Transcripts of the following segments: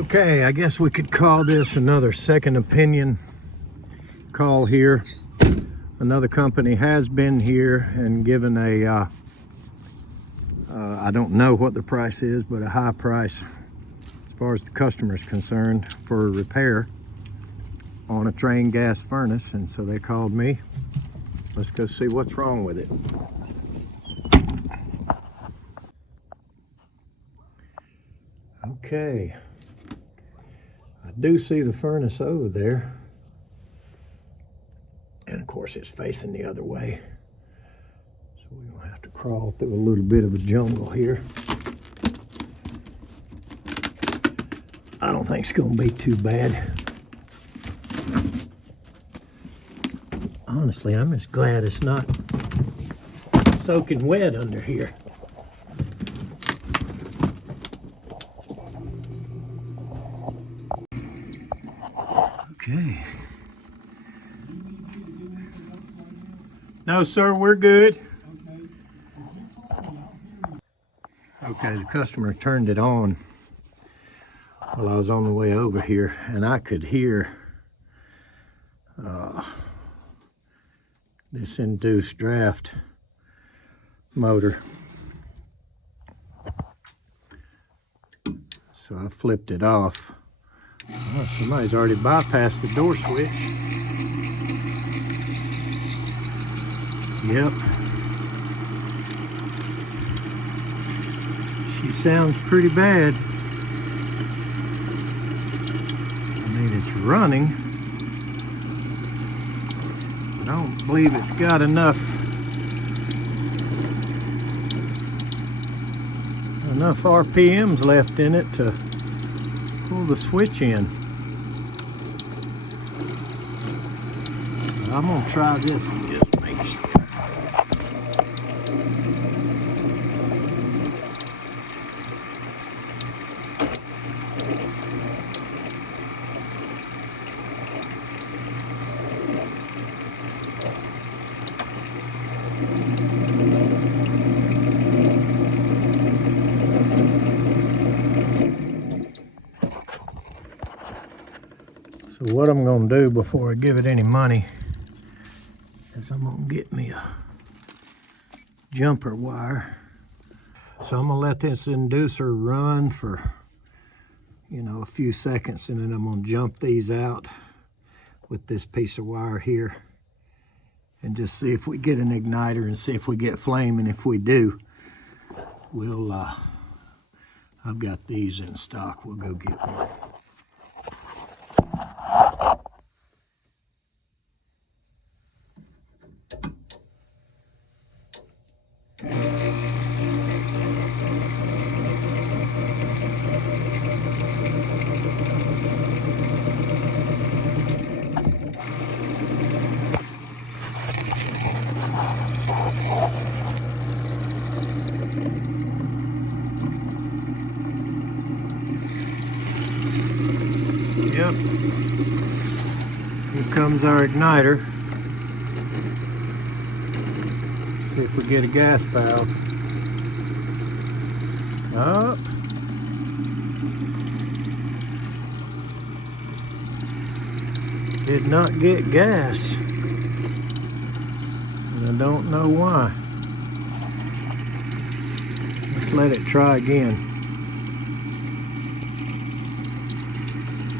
Okay, I guess we could call this another second opinion call here. Another company has been here and given a, I don't know what the price is, but a high price as far as the customer is concerned for a repair on a TRANE gas furnace. And so they called me. Let's go see what's wrong with it. Okay. I do see the furnace over there, and of course it's facing the other way, so we're gonna have to crawl through a little bit of a jungle here. I don't think it's gonna be too bad. Honestly, I'm just glad it's not soaking wet under here. Okay. No, sir, we're good. Okay, the customer turned it on while I was on the way over here, and I could hear this induced draft motor. So I flipped it off. Oh, somebody's already bypassed the door switch. Yep. She sounds pretty bad. I mean, it's running. I don't believe it's got enough RPMs left in it to pull the switch in. I'm gonna try this and just make sure. So what I'm gonna do before I give it any money is I'm gonna get me a jumper wire. So I'm gonna let this inducer run for, a few seconds, and then I'm gonna jump these out with this piece of wire here and just see if we get an igniter and see if we get flame. And if we do, we'll, I've got these in stock. We'll go get one. Yep. Here comes our igniter. See if we get a gas valve. Up. Did not get gas. And I don't know why. Let's let it try again.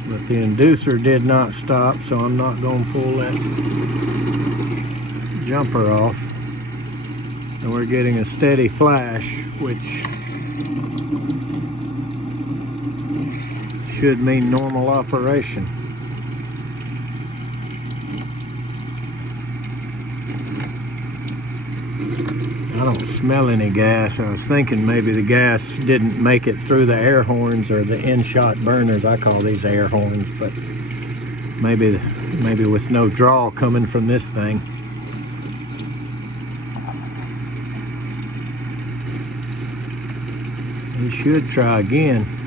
But the inducer did not stop, so I'm not going to pull that jumper off. And we're getting a steady flash, which should mean normal operation. I don't smell any gas. I was thinking maybe the gas didn't make it through the air horns or the in-shot burners. I call these air horns, but maybe with no draw coming from this thing. We should try again.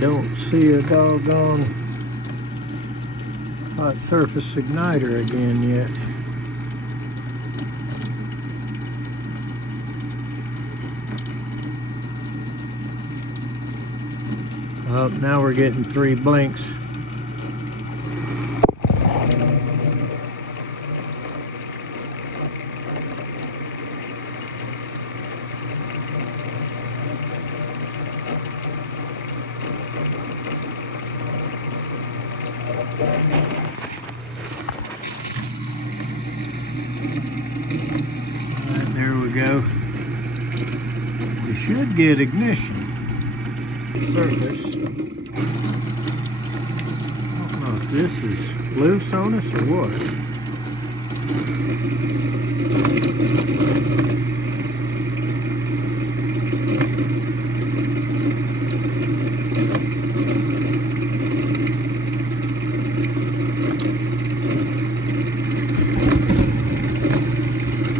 Don't see a doggone hot surface igniter again yet. Oh, now we're getting 3 blinks. Alright, there we go. We should get ignition. Surface. I don't know if this is loose on us or what.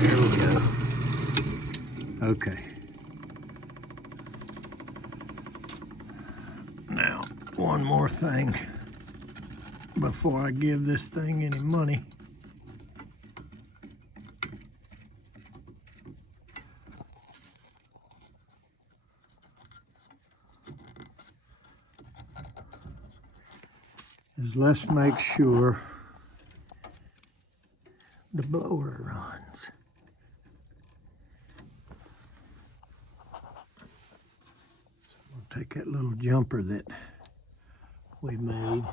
There we go. Okay. Now, one more thing before I give this thing any money. Is let's make sure the blower runs. So we'll take that little jumper that we made.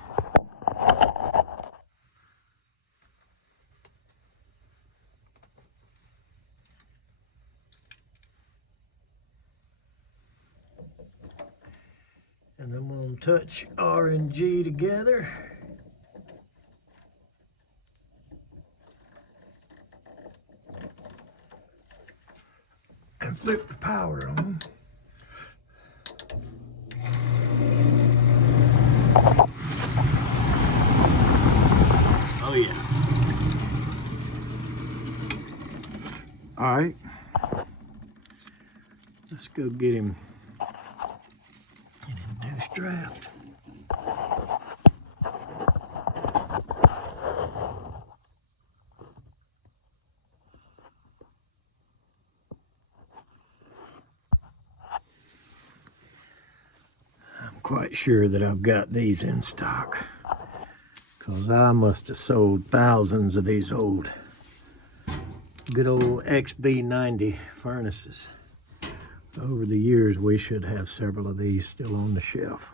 And I'm going to touch R and G together. And flip the power on. Oh yeah. All right. Let's go get him an induced draft. I'm quite sure that I've got these in stock, because I must have sold thousands of these good old XB90 furnaces. Over the years, we should have several of these still on the shelf.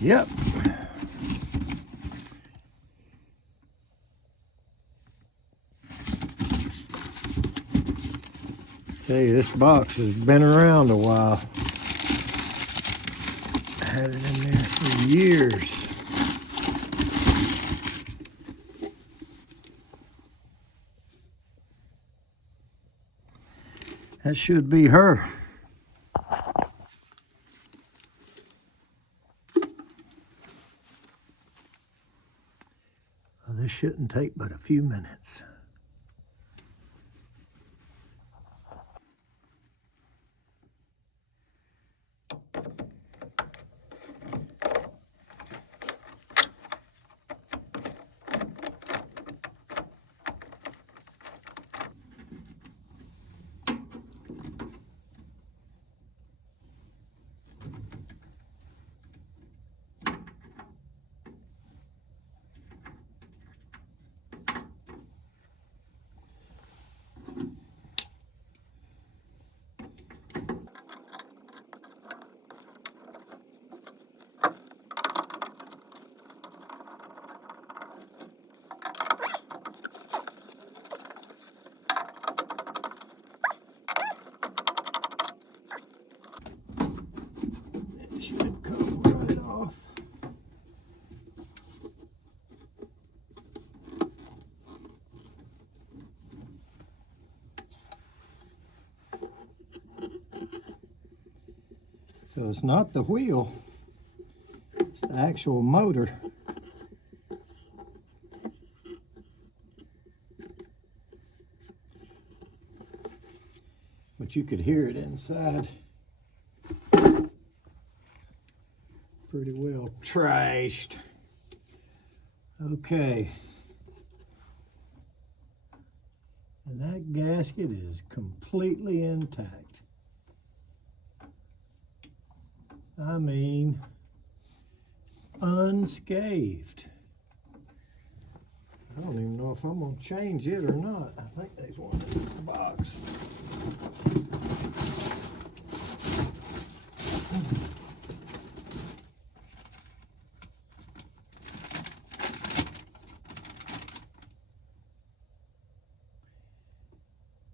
Yep. Hey, this box has been around a while. I had it in there for years. That should be her. Well, this shouldn't take but a few minutes. So it's not the wheel, it's the actual motor. but you could hear it inside. Pretty well trashed. Okay. And that gasket is completely intact. I mean, unscathed. I don't even know if I'm gonna change it or not. I think there's one in the box.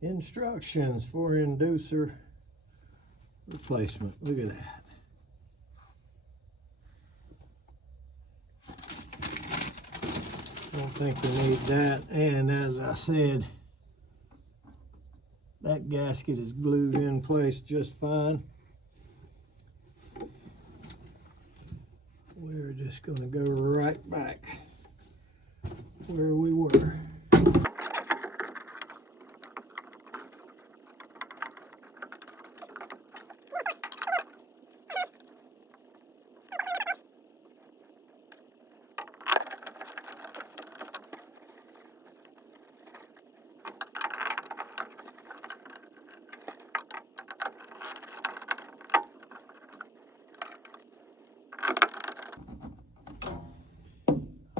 Instructions for inducer replacement. Look at that. Don't think we need that. And as I said, that gasket is glued in place just fine. We're just going to go right back where we were.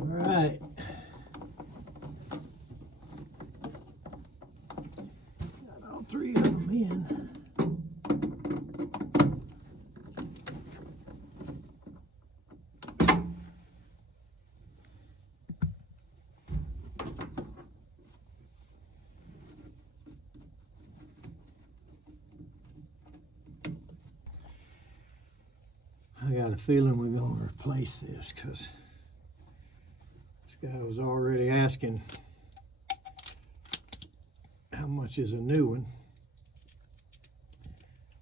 Right. Got all three of them in. I got a feeling we're going to replace this because this guy was already asking how much is a new one.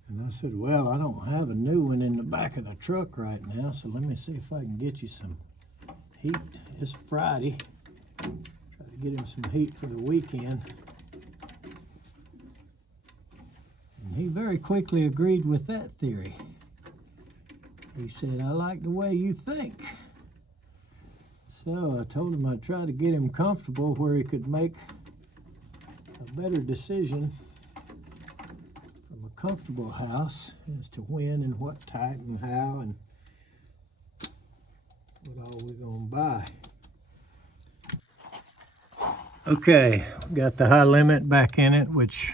And I said, well, I don't have a new one in the back of the truck right now, so let me see if I can get you some heat. It's Friday. Try to get him some heat for the weekend. And he very quickly agreed with that theory. He said, I like the way you think. So I told him I'd try to get him comfortable where he could make a better decision from a comfortable house as to when and what type and how and what all we're going to buy. Okay, got the high limit back in it, which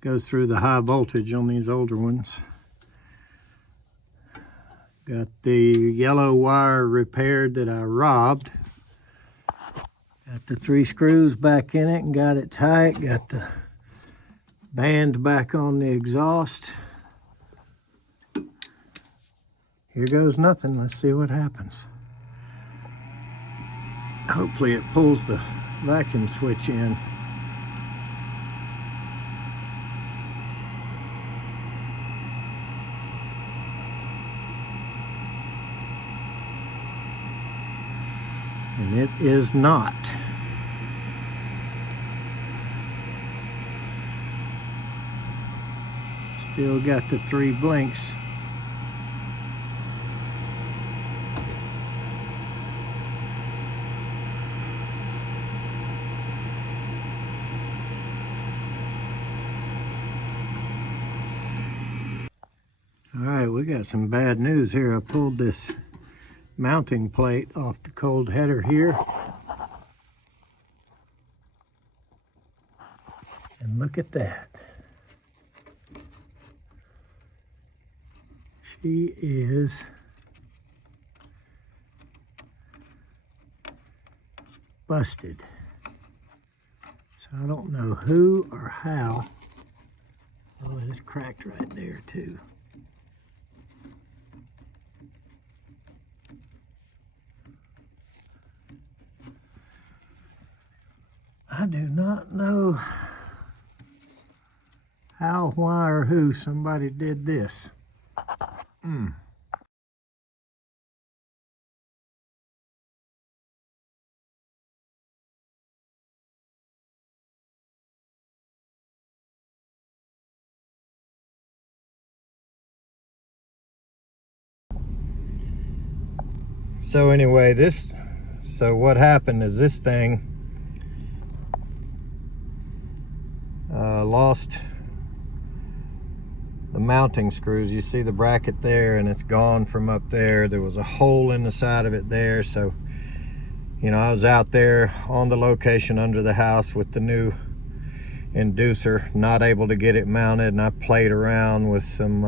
goes through the high voltage on these older ones. Got the yellow wire repaired that I robbed. Got the 3 screws back in it and got it tight. Got the band back on the exhaust. Here goes nothing. Let's see what happens. Hopefully it pulls the vacuum switch in. And it is not. Still got the 3 blinks. All right, we got some bad news here. I pulled this mounting plate off the cold header here. And look at that. She is busted. So I don't know who or how. Oh, it is cracked right there too. I do not know how, why, or who somebody did this. So anyway, so what happened is this thing lost the mounting screws. You see the bracket there, and it's gone from up there. There was a hole in the side of it there. So, you know, I was out there on the location under the house with the new inducer, not able to get it mounted, and I played around with some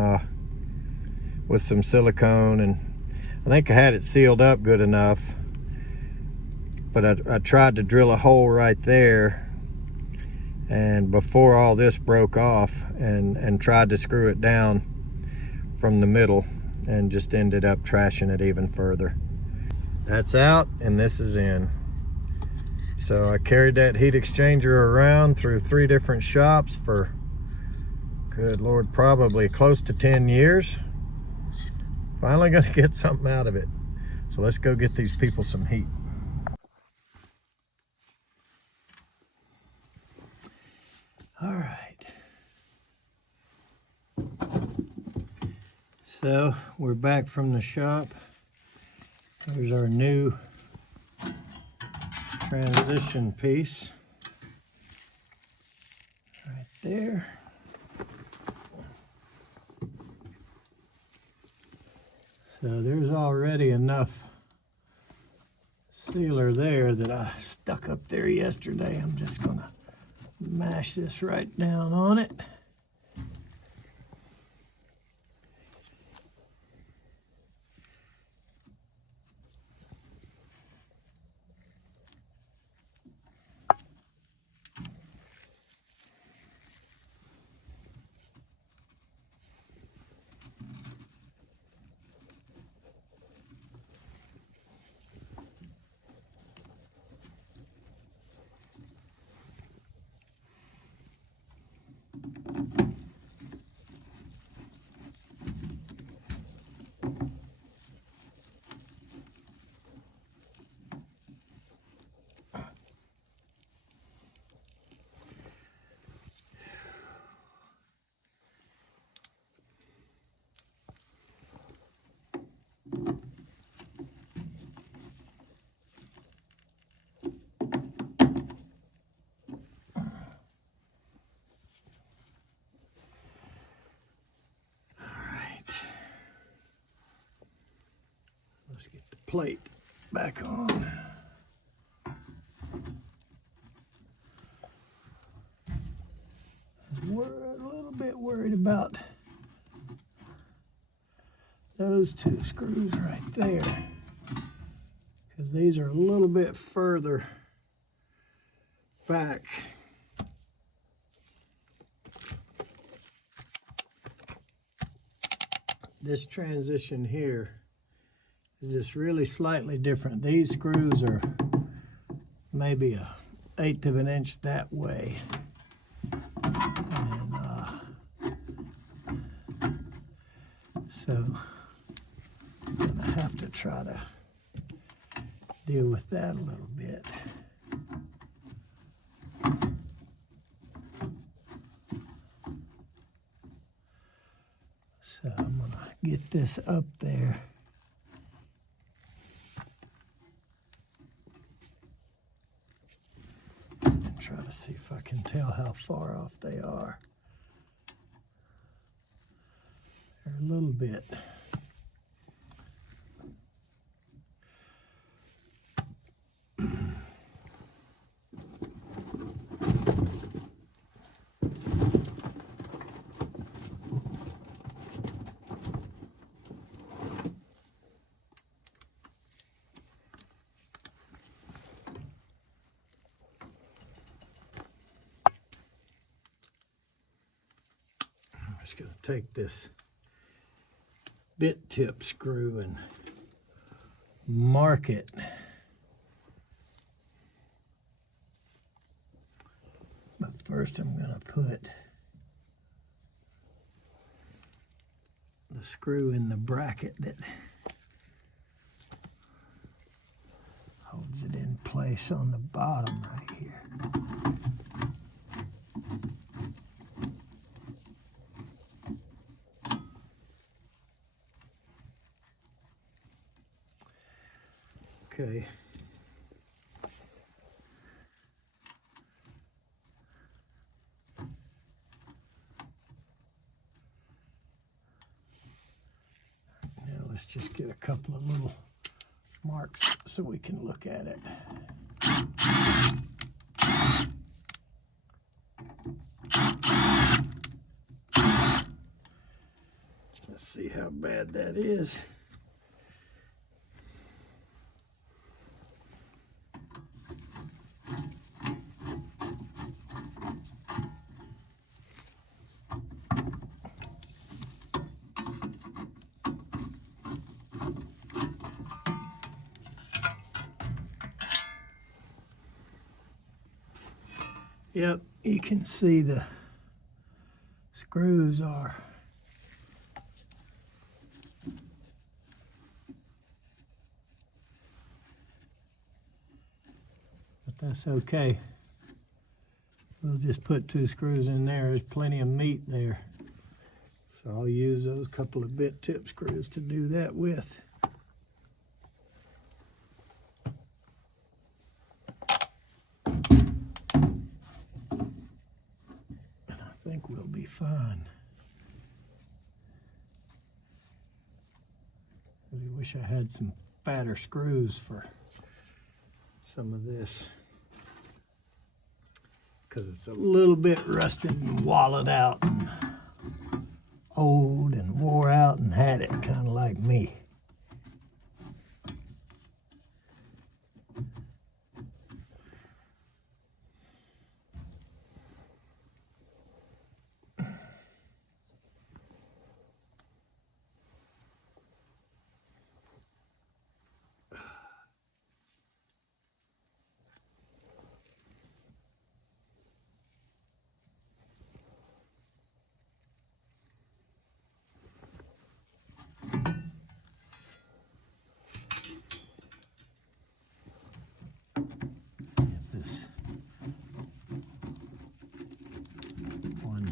silicone, and I think I had it sealed up good enough, but I tried to drill a hole right there, and before all this broke off, and tried to screw it down from the middle, and just ended up trashing it even further. That's out, and this is in. So I carried that heat exchanger around through 3 different shops for, good Lord, probably close to 10 years. Finally gonna get something out of it. So let's go get these people some heat. All right. So we're back from the shop. Here's our new transition piece right there. So there's already enough sealer there that I stuck up there yesterday. I'm just gonna mash this right down on it. Let's get the plate back on. We're a little bit worried about those 2 screws right there, because these are a little bit further back. This transition here is just really slightly different. These screws are maybe 1/8 of an inch that way. And so I'm gonna have to try to deal with that a little bit. So I'm gonna get this up there. And try to see if I can tell how far off they are. They're a little bit. I'm just going to take this bit tip screw and mark it. But first I'm going to put the screw in the bracket that holds it in place on the bottom right here. let's just get a couple of little marks so we can look at it. Let's see how bad that is. Yep, you can see the screws are but that's okay. We'll just put 2 screws in there. There's plenty of meat there. So I'll use those couple of bit tip screws to do that with. I think we'll be fine. Really wish I had some fatter screws for some of this, because it's a little bit rusted and wallowed out and old and wore out and had it, kind of like me.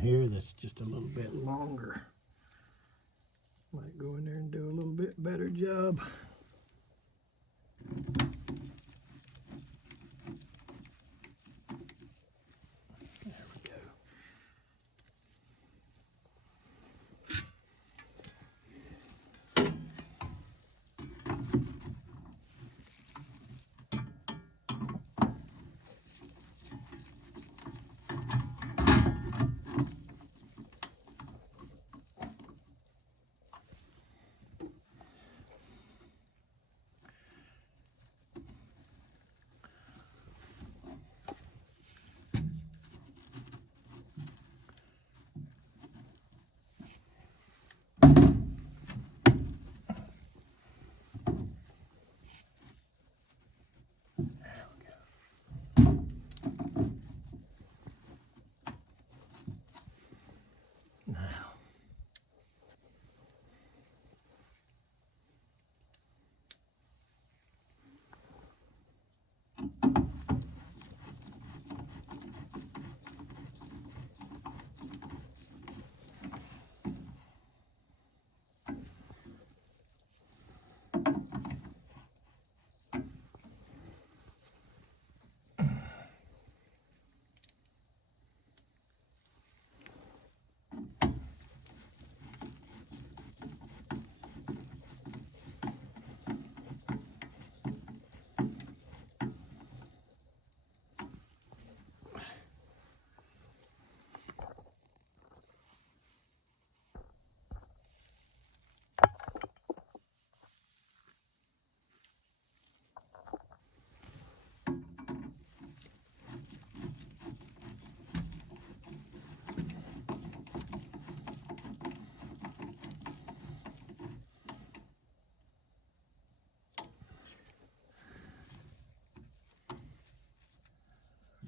Here that's just a little bit longer. Might go in there and do a little bit better job. There we go.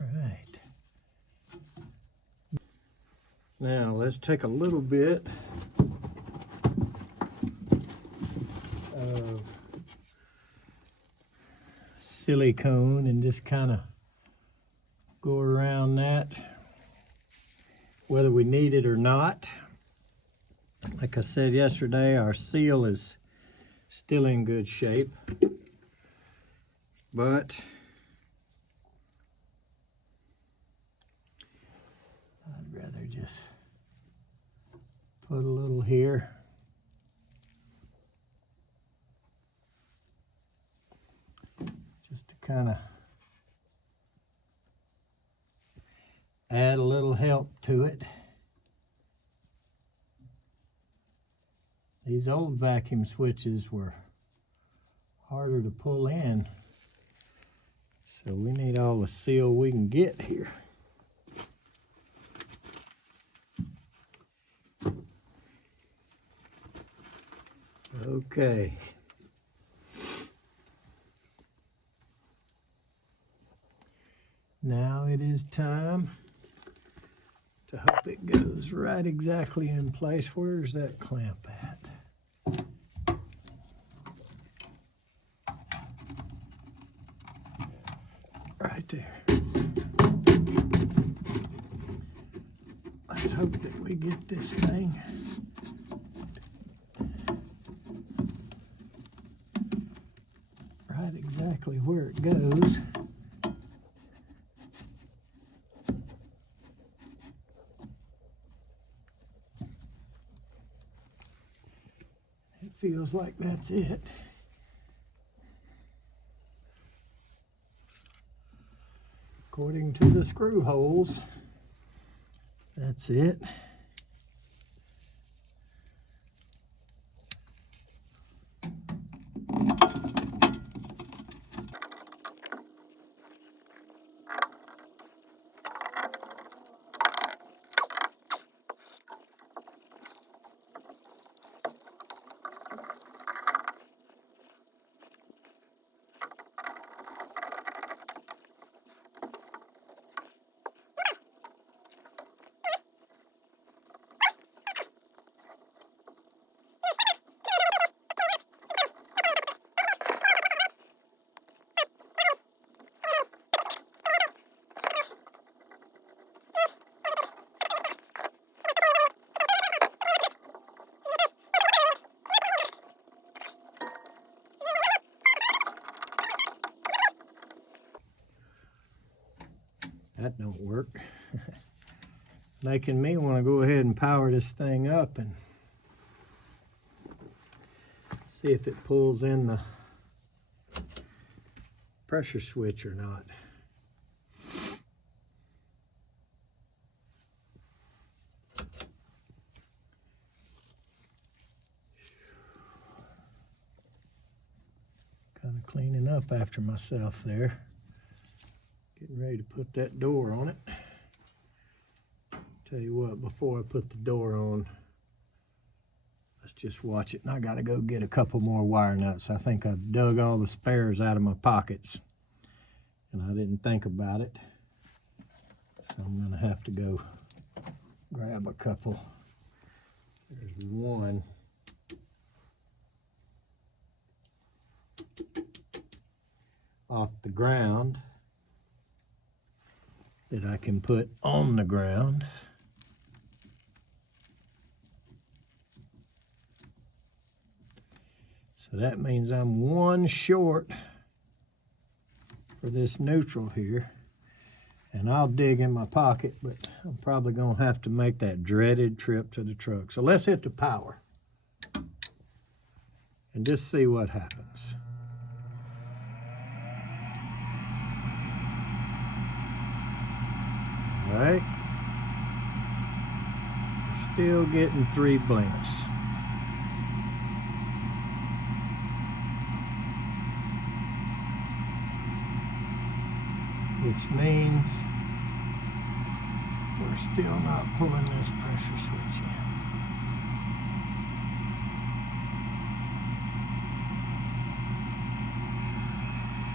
Right. Now let's take a little bit of silicone and just kind of go around that, whether we need it or not. Like I said yesterday, our seal is still in good shape, but I'd rather just put a little here. kind of add a little help to it. These old vacuum switches were harder to pull in, so we need all the seal we can get here. Okay. Now it is time to hope it goes right exactly in place. Where's that clamp at? Right there. Let's hope that we get this thing right exactly where it goes. It feels like that's it. According to the screw holes, that's it. That don't work. Making me want to go ahead and power this thing up and see if it pulls in the pressure switch or not. Kind of cleaning up after myself there. Getting ready to put that door on it. Tell you what, before I put the door on, let's just watch it. And I gotta go get a couple more wire nuts. I think I dug all the spares out of my pockets and I didn't think about it. So I'm gonna have to go grab a couple. There's one. Off the ground that I can put on the ground. So that means I'm one short for this neutral here. And I'll dig in my pocket, but I'm probably gonna have to make that dreaded trip to the truck. So let's hit the power and just see what happens. Right? We're still getting 3 blinks. Which means we're still not pulling this pressure switch in.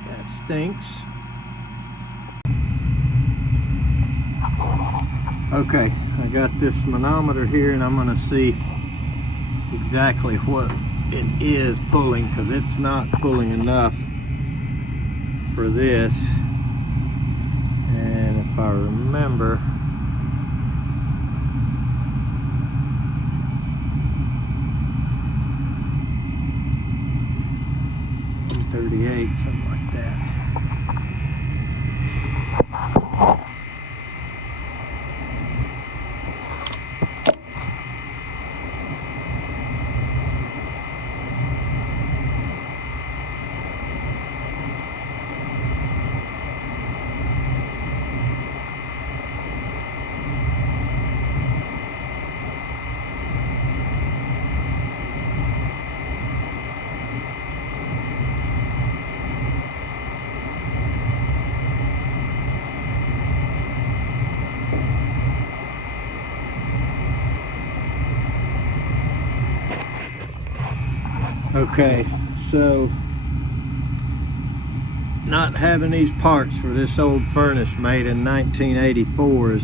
That stinks. Okay, I got this manometer here and I'm going to see exactly what it is pulling, because it's not pulling enough for this. And if I remember, $138, something like that. Okay, so not having these parts for this old furnace made in 1984 is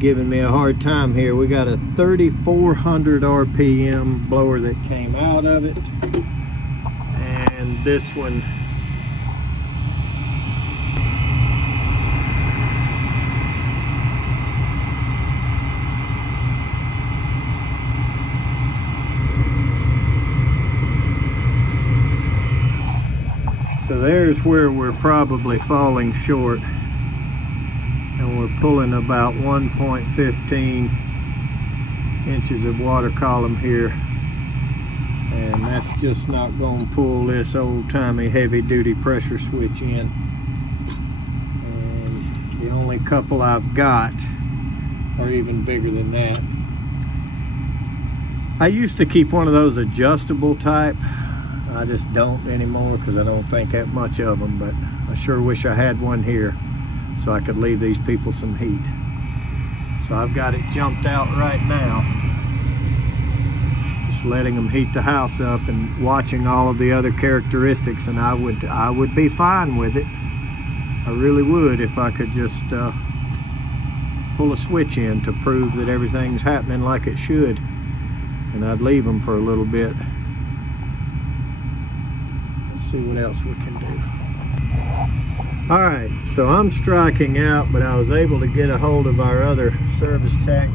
giving me a hard time here. We got a 3,400 RPM blower that came out of it, and this one so there's where we're probably falling short, and we're pulling about 1.15 inches of water column here, and that's just not going to pull this old-timey heavy-duty pressure switch in. And the only couple I've got are even bigger than that. I used to keep one of those adjustable type. I just don't anymore because I don't think that much of them, but I sure wish I had one here so I could leave these people some heat. So I've got it jumped out right now, just letting them heat the house up and watching all of the other characteristics, and I would be fine with it. I really would, if I could just pull a switch in to prove that everything's happening like it should, and I'd leave them for a little bit. See what else we can do. All right, so I'm striking out, but I was able to get a hold of our other service tech,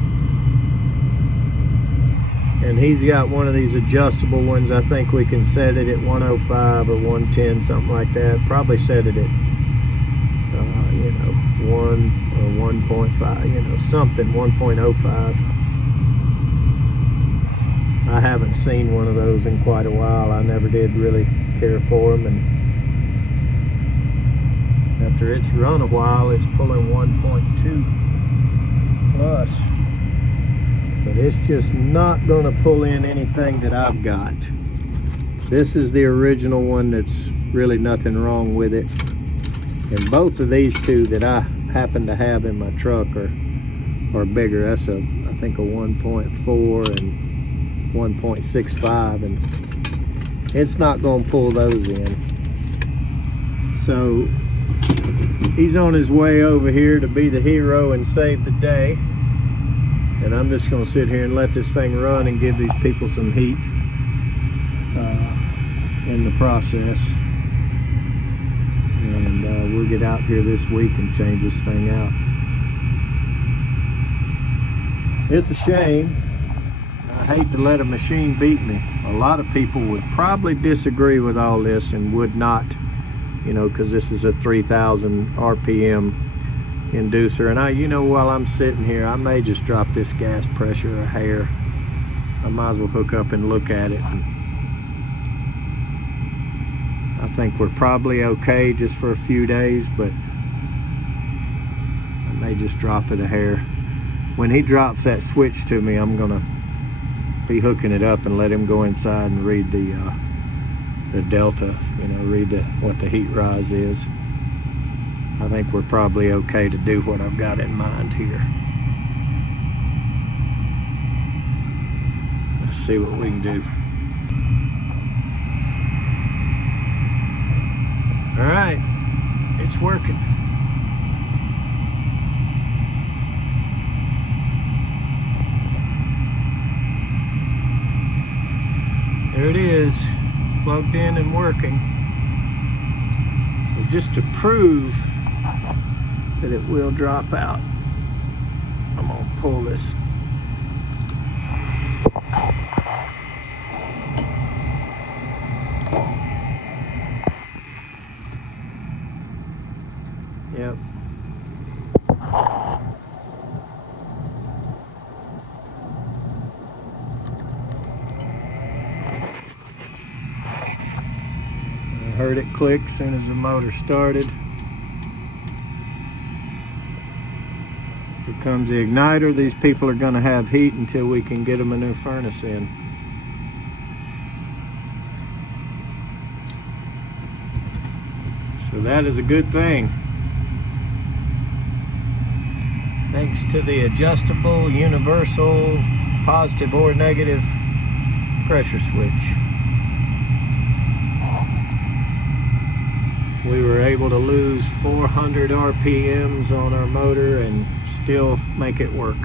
and he's got one of these adjustable ones. I think we can set it at 105 or 110, something like that. Probably set it at 1 or 1.5, something, 1.05. I haven't seen one of those in quite a while. I never did really care for them, and after it's run a while, it's pulling 1.2 plus, but it's just not going to pull in anything that I've got. This is the original one. That's really nothing wrong with it, and both of these two that I happen to have in my truck are bigger. That's I think a 1.4 and 1.65, and it's not going to pull those in. So he's on his way over here to be the hero and save the day, and I'm just going to sit here and let this thing run and give these people some heat in the process, and we'll get out here this week and change this thing out. It's a shame. I hate to let a machine beat me. A lot of people would probably disagree with all this and would not, because this is a 3,000 RPM inducer. And while I'm sitting here, I may just drop this gas pressure a hair. I might as well hook up and look at it. I think we're probably okay just for a few days, but I may just drop it a hair. When he drops that switch to me, I'm gonna be hooking it up and let him go inside and read the delta, read what the heat rise is. I think we're probably okay to do what I've got in mind here. Let's see what we can do. All right, it's working. There it is, plugged in and working. So just to prove that it will drop out, I'm gonna pull this. Yep. I heard it click as soon as the motor started. Here comes the igniter. These people are going to have heat until we can get them a new furnace in. So that is a good thing. Thanks to the adjustable, universal, positive or negative pressure switch. we were able to lose 400 RPMs on our motor and still make it work.